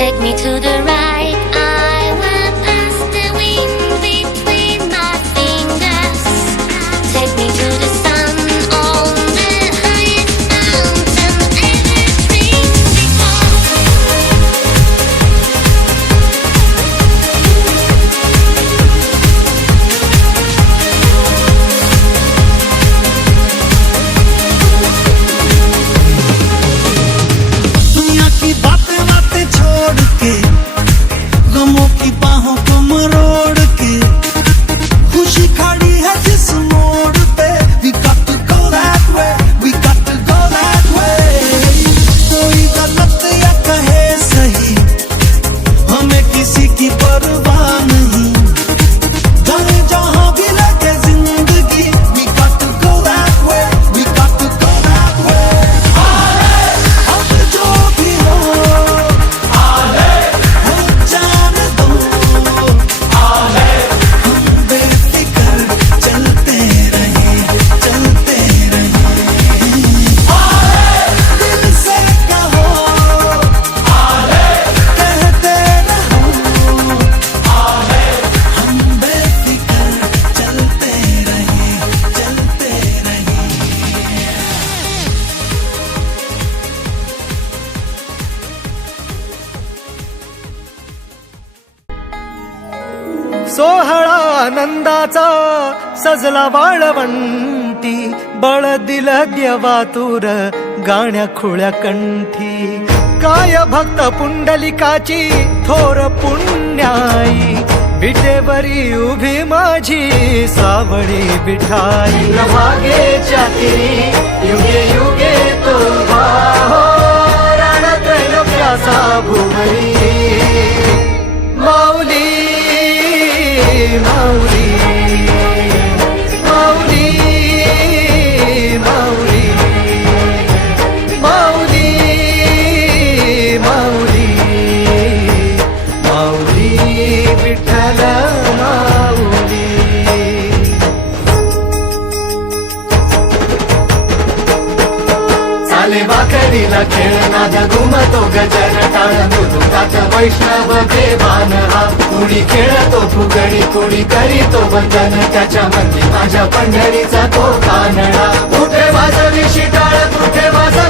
Take me to the right, I will pass the wind between my fingers. Take me to the sun on the highest mountain ever dreamed दुनिया की बातें बातें छोड़ के गमों की बाहों को मरोड़ के खुशी खड़ी है जिस मोड़ पे we got to go that way, we got to go that way. कोई गलत या कहे सही हमें किसी की परवाह नहीं जाने जहां भी लगे जिंदगी we got to go that way, we got to go that way. अब जो भी हो जाने दो हम बेफिक्र चलते रहे दिल से कहो कहते रहो हम बेफिक्र चलते रहे सोहळा आनंदाचा सजला वाळवंटी बळ दिलं देवातूर गाण्या खुळ्या कंठी काय भक्त पुंडलिकाची थोर पुण्याई विटेवरी उभी माझी सावळी विठाई भागेच्या तिरी युगे युगे तो हो रणत्रैलोक्याचा भुवरी माऊली माऊली माऊली माऊली माऊली माऊली माऊली विठ्ठल माऊली चाले वाकडीला खेळ नाद घुमतो गजर टाळ मृदुकाच वैष्णव देवान हा कुणी खेळतो फुगडी कुणी करीतो बंधन त्याच्या मंदी माझ्या पंढरीचा तो कानडा कुठे वाजवी शिटाळ कुठे वाजवी